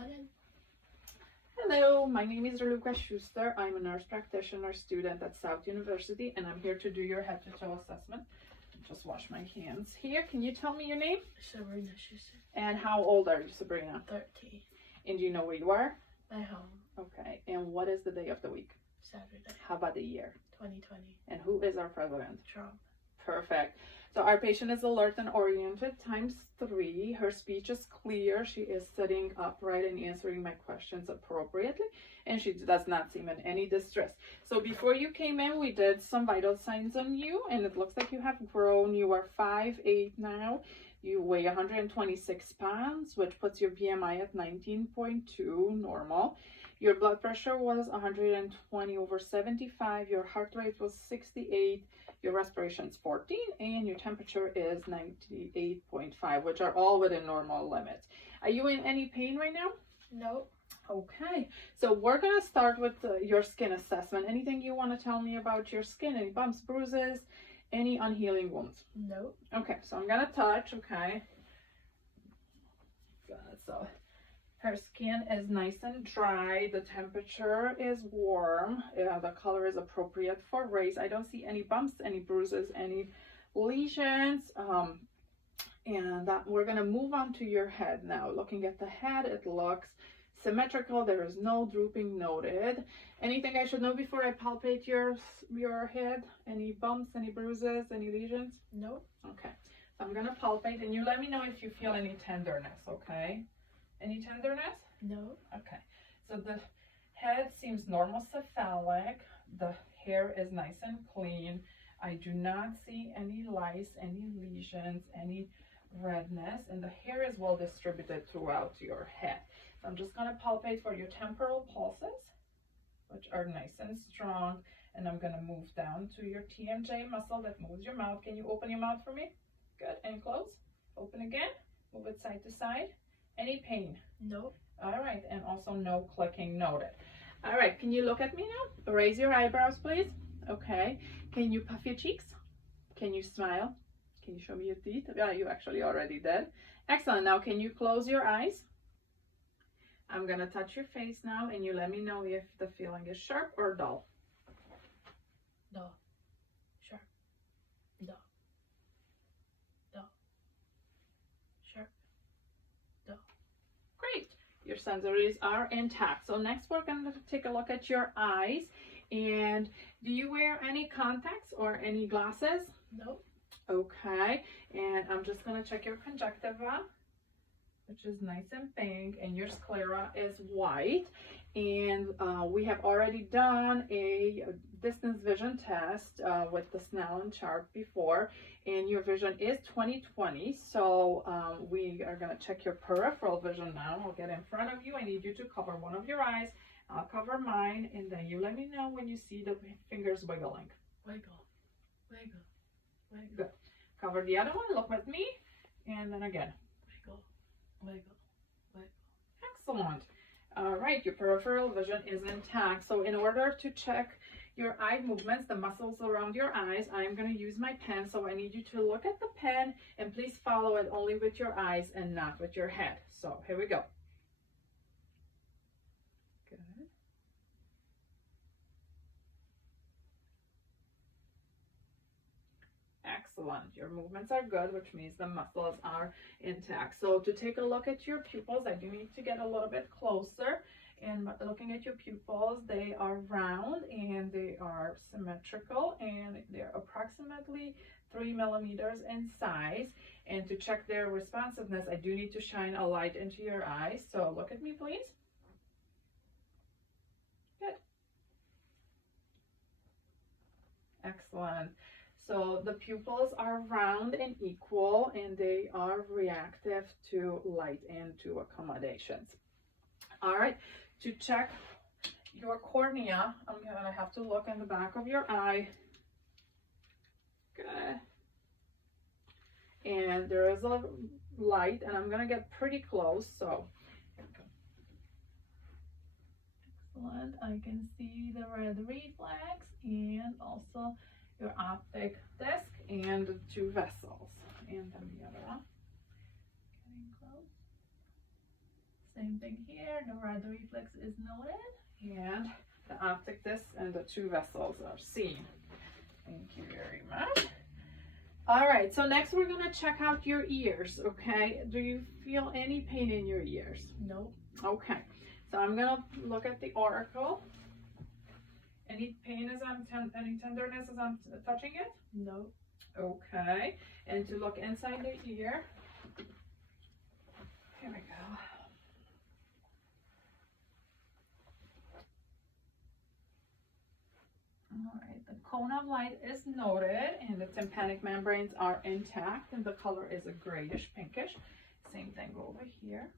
on. Hello, my name is Raluca Schuster. I'm a nurse practitioner student at South University, and I'm here to do your head to toe assessment. Just wash my hands here. Can you tell me your name? Sabrina Schuster. And how old are you, Sabrina? 13. And do you know where you are? My home. Okay. And what is the day of the week? Saturday. How about the year? 2020. And who is our president? Trump. Perfect. So our patient is alert and oriented ×3. Her speech is clear. She is sitting upright and answering my questions appropriately, and she does not seem in any distress. So before you came in, we did some vital signs on you, and it looks like you have grown. You are 5'8" now. You weigh 126 pounds, which puts your BMI at 19.2, normal. Your blood pressure was 120/75. Your heart rate was 68. Your respiration is 14, and your temperature is 98.5, which are all within normal limits. Are you in any pain right now? No. Okay, so we're gonna start with your skin assessment. Anything you want to tell me about your skin? Any bumps, bruises, any unhealing wounds? No. Okay, so I'm gonna touch. Okay. Good. So her skin is nice and dry. The temperature is warm. The color is appropriate for race. I don't see any bumps, any bruises, any lesions. And we're going to move on to your head now. Looking at the head, it looks symmetrical. There is no drooping noted. Anything I should know before I palpate your head? Any bumps, any bruises, any lesions? No. Okay. So I'm going to palpate, and you let me know if you feel any tenderness, okay? Any tenderness? No. Okay. So the head seems normal cephalic. The hair is nice and clean. I do not see any lice, any lesions, any redness, and the hair is well distributed throughout your head. So I'm just going to palpate for your temporal pulses, which are nice and strong, and I'm going to move down to your TMJ muscle that moves your mouth. Can you open your mouth for me? Good. And close. Open again. Move it side to side. Any pain? No. All right, and also no clicking noted. All right, can you look at me now? Raise your eyebrows, please. Okay. Can you puff your cheeks? Can you smile? Can you show me your teeth? Yeah, you actually already did. Excellent. Now, can you close your eyes? I'm going to touch your face now, and you let me know if the feeling is sharp or dull. Dull. Sharp. Dull. Dull. Sharp. Dull. Great. Your sensories are intact. So next we're going to take a look at your eyes. And do you wear any contacts or any glasses? No. Okay. And I'm just going to check your conjunctiva, which is nice and pink, and your sclera is white. And we have already done a distance vision test with the Snellen chart before, and your vision is 20/20. So we are going to check your peripheral vision now. I'll get in front of you. I need you to cover one of your eyes. I'll cover mine, and then you let me know when you see the fingers wiggling. Wiggle. Wiggle. Wiggle. Good. Cover the other one. Look with me, and then again. Wiggle. Wiggle. Wiggle. Excellent. All right, your peripheral vision is intact. So in order to check your eye movements, the muscles around your eyes, I'm going to use my pen. So I need you to look at the pen, and please follow it only with your eyes and not with your head. So here we go. Good. Excellent. Your movements are good, which means the muscles are intact. So to take a look at your pupils, I do need to get a little bit closer. And looking at your pupils, they are round and they are symmetrical, and they're approximately 3 millimeters in size. And to check their responsiveness, I do need to shine a light into your eyes. So look at me, please. Good. Excellent. So the pupils are round and equal, and they are reactive to light and to accommodations. All right, to check your cornea, I'm gonna have to look in the back of your eye. Good. And there is a light, and I'm gonna get pretty close, so. Excellent. I can see the red reflex and also your optic disc and the 2 vessels. And then the other one. Getting close. Same thing here, the rod reflex is noted, and the optic disc and the two vessels are seen. Thank you very much. All right, so next we're gonna check out your ears, okay? Do you feel any pain in your ears? Nope. Okay, so I'm gonna look at the auricle. Any pain as I'm, any tenderness as I'm touching it? Nope. Okay, and to look inside the ear. Here we go. All right, the cone of light is noted and the tympanic membranes are intact and the color is a grayish pinkish. Same thing over here.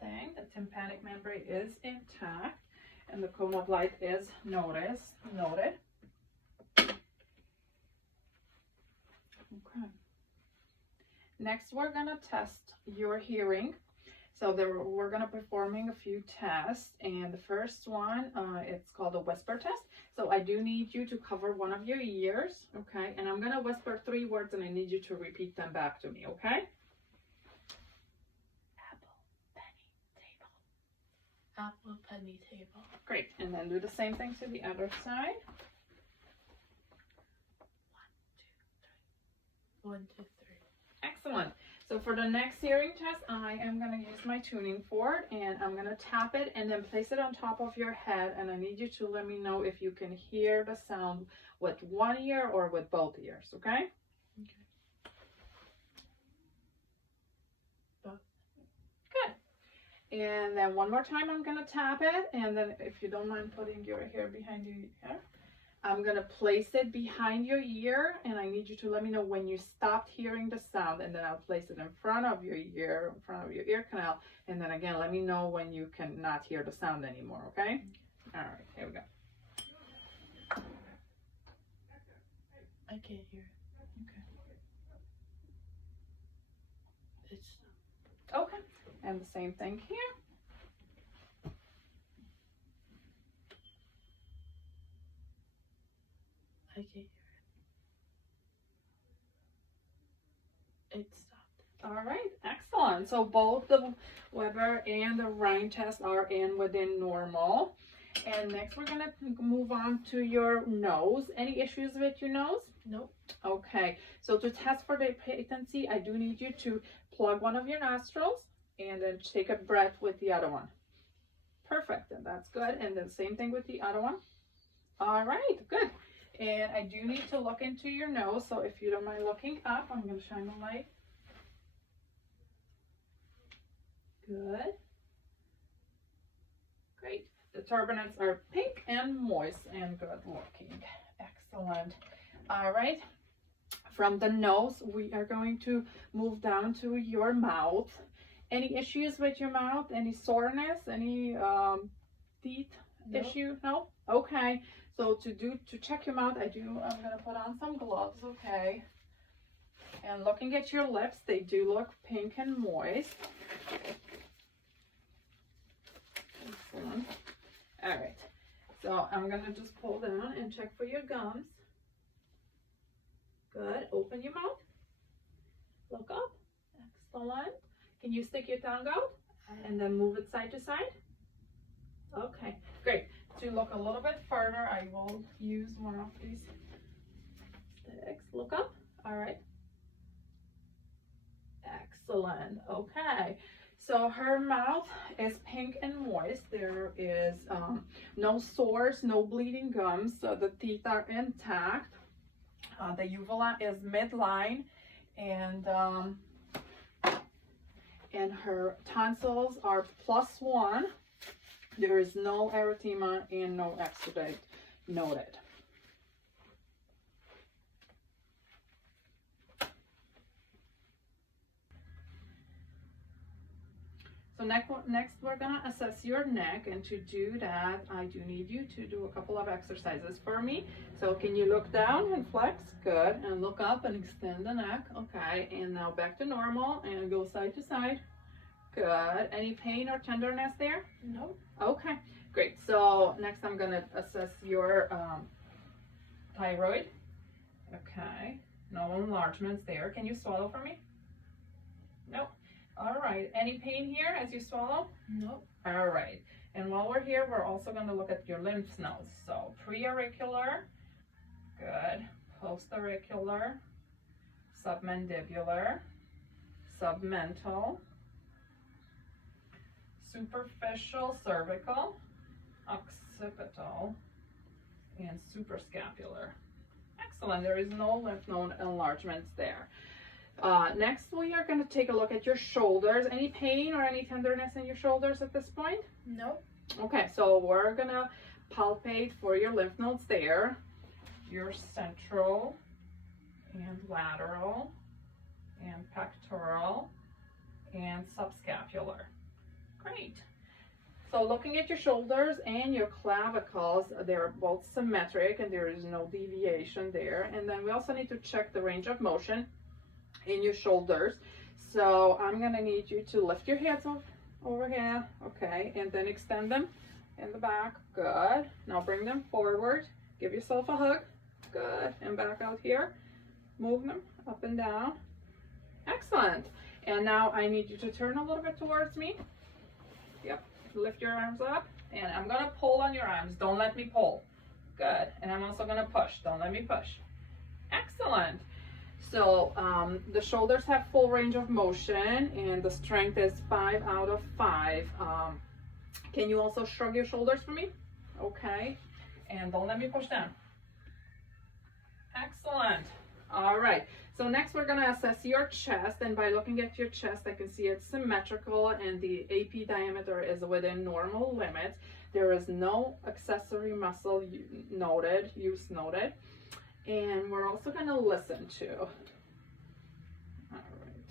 Thing, the tympanic membrane is intact and the cone of light is noted. Okay. Next, we're gonna test your hearing. So we're gonna performing a few tests, and the first one, it's called a whisper test. So I do need you to cover one of your ears, okay? And I'm gonna whisper 3 words, and I need you to repeat them back to me, okay? Apple, penny, table. Great, and then do the same thing to the other side. 1, 2, 3. Excellent. So for the next hearing test, I am going to use my tuning fork and I'm going to tap it and then place it on top of your head, and I need you to let me know if you can hear the sound with one ear or with both ears, okay? Okay. Both. Good. And then one more time I'm going to tap it, and then if you don't mind putting your hair behind your ear, I'm going to place it behind your ear, and I need you to let me know when you stopped hearing the sound, and then I'll place it in front of your ear, in front of your ear canal, and then again, let me know when you cannot hear the sound anymore, okay? All right, here we go. I can't hear it. Okay. It's Okay, and the same thing here. I can't hear it. It stopped. All right, excellent. So both the Weber and the Rhine test are in within normal. And next we're gonna move on to your nose. Any issues with your nose? Nope. Okay, so to test for the patency, I do need you to plug one of your nostrils and then take a breath with the other one. Perfect, and that's good. And then same thing with the other one. All right, good. And I do need to look into your nose, so if you don't mind looking up, I'm going to shine the light. Good. Great. The turbinates are pink and moist and good looking. Excellent. All right. From the nose, we are going to move down to your mouth. Any issues with your mouth? Any soreness? Any teeth issue? No? Okay. So to check your mouth, I'm gonna put on some gloves, okay? And looking at your lips, they do look pink and moist. Excellent. All right. So I'm gonna just pull down and check for your gums. Good. Open your mouth. Look up. Excellent. Can you stick your tongue out and then move it side to side? Okay. Great. To look a little bit further, I will use one of these sticks. Look up. All right. Excellent. Okay. So her mouth is pink and moist. There is no sores, no bleeding gums. So the teeth are intact. The uvula is midline, and her tonsils are +1. There is no erythema and no exudate noted. So next we're gonna assess your neck, and to do that, I do need you to do a couple of exercises for me. So can you look down and flex? Good. And look up and extend the neck. Okay. And now back to normal and go side to side. Good. Any pain or tenderness there? Nope. Okay, great. So next I'm gonna assess your thyroid. Okay, no enlargements there. Can you swallow for me? Nope. All right. Any pain here as you swallow? Nope. All right. And while we're here, we're also going to look at your lymph nodes. So preauricular, good. Postauricular, submandibular, submental, superficial cervical, occipital, and suprascapular. Excellent. There is no lymph node enlargements there. Next, we are going to take a look at your shoulders. Any pain or any tenderness in your shoulders at this point? Nope. Okay, so we're going to palpate for your lymph nodes there. Your central and lateral and pectoral and subscapular. Great. So looking at your shoulders and your clavicles, they're both symmetric and there is no deviation there. And then we also need to check the range of motion in your shoulders. So I'm going to need you to lift your hands over here, okay, and then extend them in the back. Good. Now bring them forward. Give yourself a hug. Good. And back out here. Move them up and down. Excellent. And now I need you to turn a little bit towards me. Yep. Lift your arms up. And I'm going to pull on your arms. Don't let me pull. Good. And I'm also going to push. Don't let me push. Excellent. So the shoulders have full range of motion and the strength is 5 out of 5. Can you also shrug your shoulders for me? Okay. And don't let me push down. Excellent. All right. So next we're going to assess your chest, and by looking at your chest I can see it's symmetrical and the AP diameter is within normal limits. There is no accessory muscle use noted. And we're also going to listen to. All right.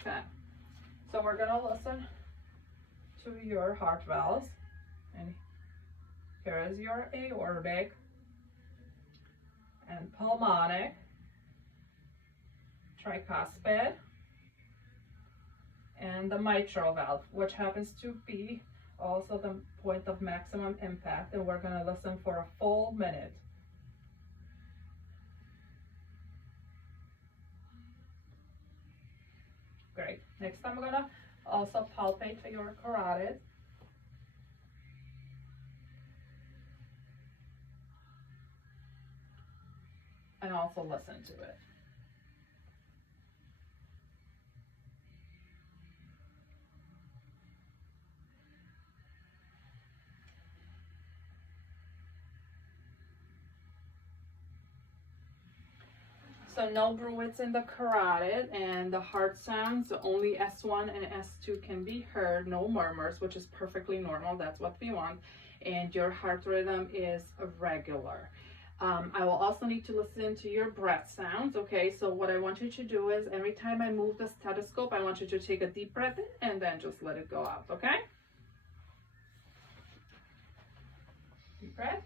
Okay. So we're going to listen to your heart valves. And here is your aortic and pulmonic, tricuspid, and the mitral valve, which happens to be also the point of maximum impact, and we're going to listen for a full minute. Great. Next I'm going to also palpate your carotid. And also listen to it. So no bruits in the carotid, and the heart sounds, only S1 and S2 can be heard, no murmurs, which is perfectly normal, that's what we want. And your heart rhythm is regular. I will also need to listen to your breath sounds, okay? So what I want you to do is every time I move the stethoscope, I want you to take a deep breath in and then just let it go out, okay? Deep breath.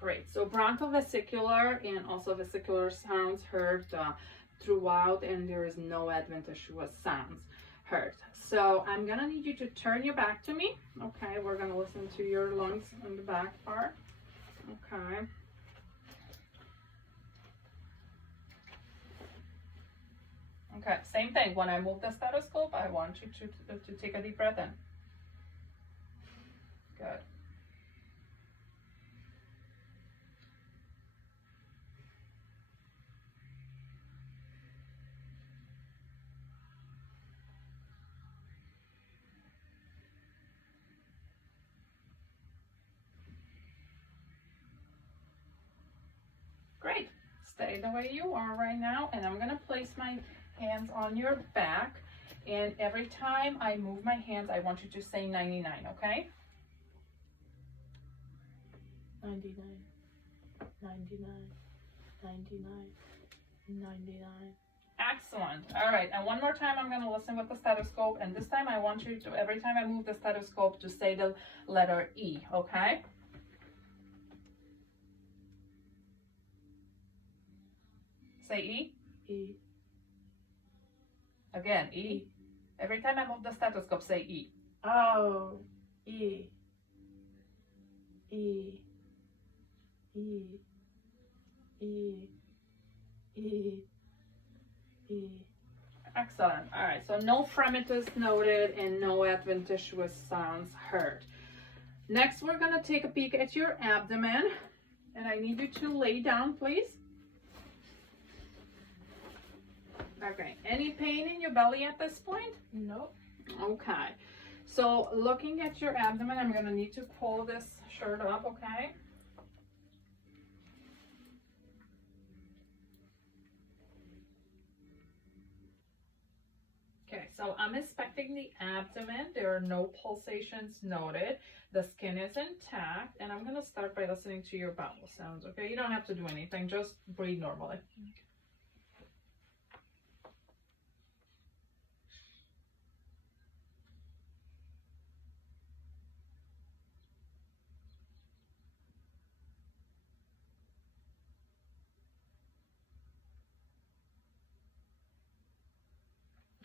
Great. So bronchovesicular and also vesicular sounds heard throughout, and there is no adventitious sounds heard. So I'm gonna need you to turn your back to me. Okay, we're gonna listen to your lungs in the back part. Okay. Okay, same thing. When I move the stethoscope, I want you to take a deep breath in. Good. Great. Stay the way you are right now, and I'm going to place my hands on your back, and every time I move my hands, I want you to say 99, okay? 99, 99, 99, 99. Excellent. All right, and one more time I'm going to listen with the stethoscope, and this time I want you to, every time I move the stethoscope, to say the letter E, okay? Say E. E. Again, E. Every time I move the stethoscope, say E. Oh. E. E. E. E. E. E. Excellent. All right, so no fremitus noted and no adventitious sounds heard. Next, we're going to take a peek at your abdomen, and I need you to lay down, please. Okay, any pain in your belly at this point? Nope. Okay, so looking at your abdomen, I'm going to need to pull this shirt up, okay? Okay, so I'm inspecting the abdomen. There are no pulsations noted. The skin is intact, and I'm going to start by listening to your bowel sounds, okay? You don't have to do anything, just breathe normally.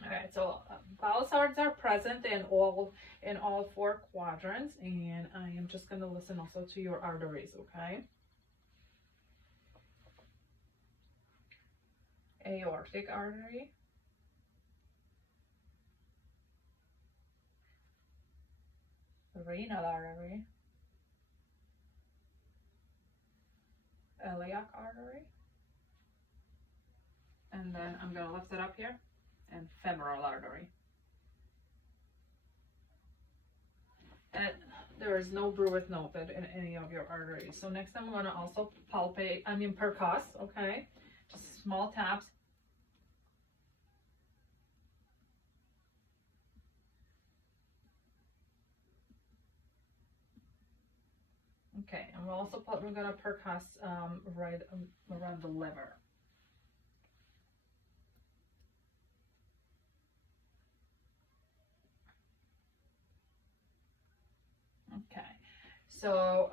All right, so bowel sounds are present in all 4 quadrants, and I am just going to listen also to your arteries, okay? Aortic artery, renal artery, iliac artery, and then I'm going to lift it up here, and femoral artery. And there is no bruit noted in any of your arteries. So next I'm going to also percuss, okay? Just small taps. Okay, and we're going to percuss right around the liver. Okay, so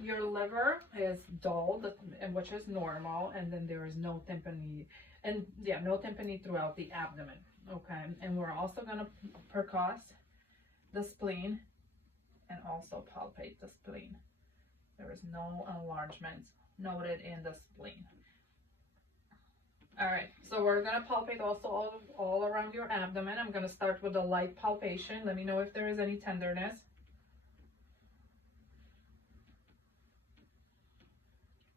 your liver is dull, which is normal, and then there is no tympany, no tympany throughout the abdomen. Okay, and we're also going to percuss the spleen and also palpate the spleen. There is no enlargement noted in the spleen. All right, so we're going to palpate also all around your abdomen. I'm going to start with a light palpation. Let me know if there is any tenderness.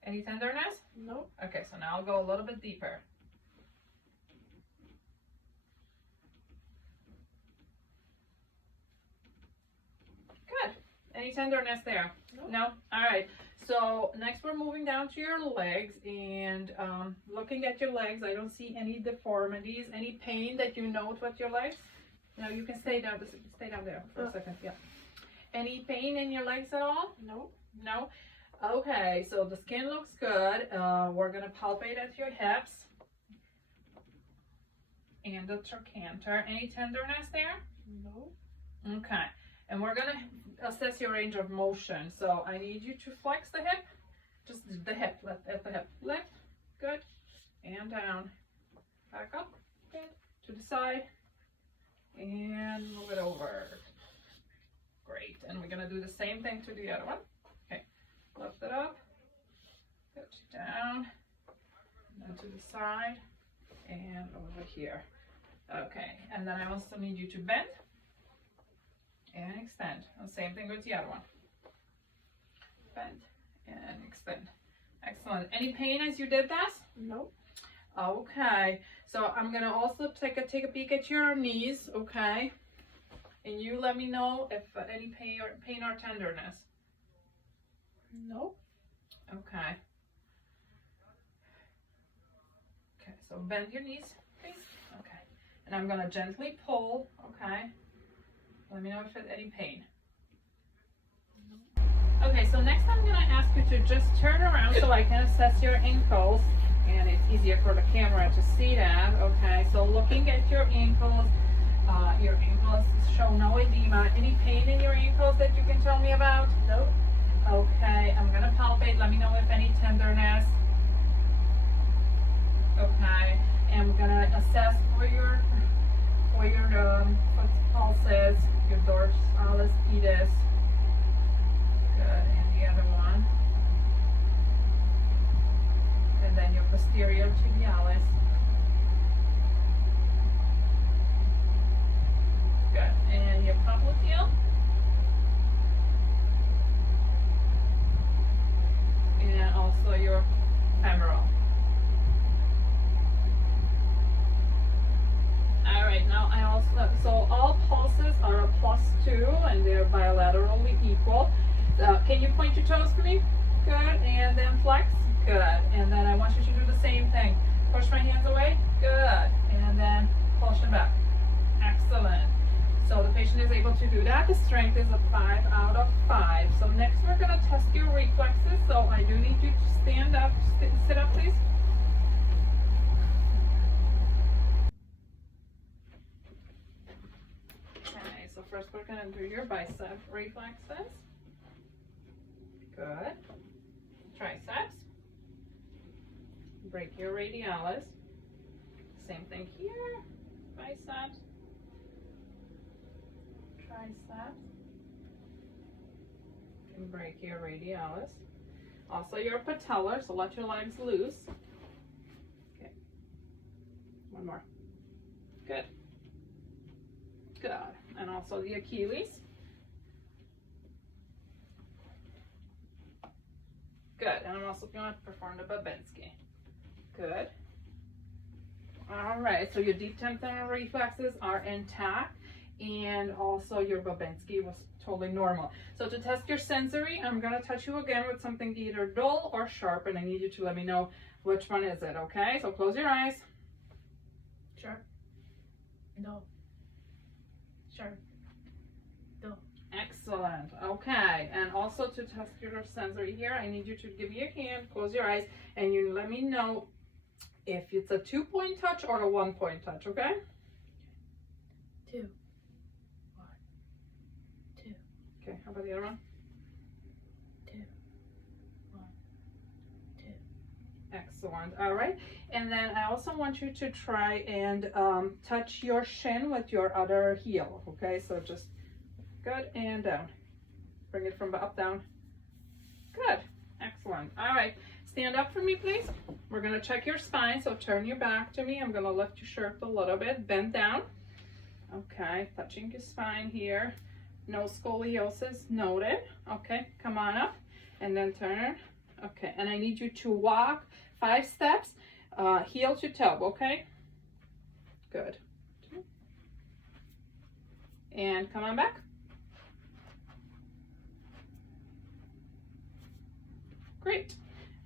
Any tenderness? Nope. Okay, so now I'll go a little bit deeper. Good. Any tenderness there? Nope. No? All right. So next we're moving down to your legs, and looking at your legs, I don't see any deformities, any pain that you note with your legs. No, you can stay down there for a second. Yeah. Any pain in your legs at all? Nope. No? Okay, so the skin looks good. We're going to palpate at your hips and the trochanter. Any tenderness there? Nope. Okay, and we're going to assess your range of motion. So I need you to flex the hip, just the hip, at the hip. Lift, good, and down. Back up, good, to the side, and move it over. Great, and we're going to do the same thing to the other one. Lift it up, put it down, and then to the side, and over here. Okay, and then I also need you to bend and extend. And same thing with the other one. Bend and extend. Excellent. Any pain as you did this? Nope. Okay, so I'm gonna also take a peek at your knees, okay? And you let me know if any pain or tenderness. Nope. Okay. Okay, so bend your knees, please. Okay. And I'm going to gently pull, okay? Let me know if there's any pain. Okay, so next I'm going to ask you to just turn around so I can assess your ankles and it's easier for the camera to see that. Okay, so looking at your ankles show no edema. Any pain in your ankles that you can tell me about? Nope. Okay, I'm gonna palpate. Let me know if any tenderness. Okay, and we're gonna assess for your foot pulses, your dorsalis pedis. Good, and the other one. And then your posterior tibialis. Good, and your popliteal. And also your femoral. All right, now I also, so all pulses are a +2 and they're bilaterally equal. Can you point your toes for me? Good, and then flex. Good, and then I want you to do the same thing. Push my hands away. Good, and then push them back. Excellent. So the patient is able to do that. The strength is a 5 out of 5. So next we're going to test your reflexes. So I do need you to stand up, sit up please. Okay, so first we're going to do your bicep reflexes. Good. Triceps. Break your radialis. Same thing here. Biceps. Triceps. Can break your radialis. Also your patellar, so let your legs loose. Okay. One more. Good. Good. And also the Achilles. Good. And I'm also going to perform the Babinski. Good. All right. So your deep temporal reflexes are intact. And also your Babinski was totally normal. So to test your sensory, I'm going to touch you again with something either dull or sharp, and I need you to let me know which one is it, okay? So close your eyes. Sharp. No. Sharp. No. Excellent. Okay. And also to test your sensory here, I need you to give me a hand, close your eyes, and you let me know if it's a 2-point touch or a 1-point touch, okay? 2. 1. 2. Okay, how about the other one? 2. 1. 2. Excellent. All right. And then I also want you to try and touch your shin with your other heel. Okay, so just good and down. Bring it from up, down. Good. Excellent. All right. Stand up for me, please. We're going to check your spine. So turn your back to me. I'm going to lift your shirt a little bit. Bend down. Okay. Touching your spine here. No scoliosis noted. Okay. Come on up and then turn. Okay. And I need you to walk 5 steps, heel to toe. Okay. Good. And come on back. Great.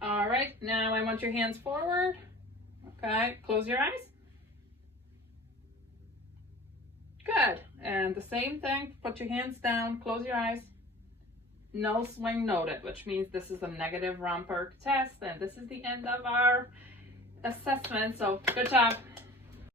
All right, now I want your hands forward. Okay, close your eyes. Good. And the same thing, put your hands down, close your eyes. No swing noted, which means this is a negative Romberg test, and this is the end of our assessment. So good job.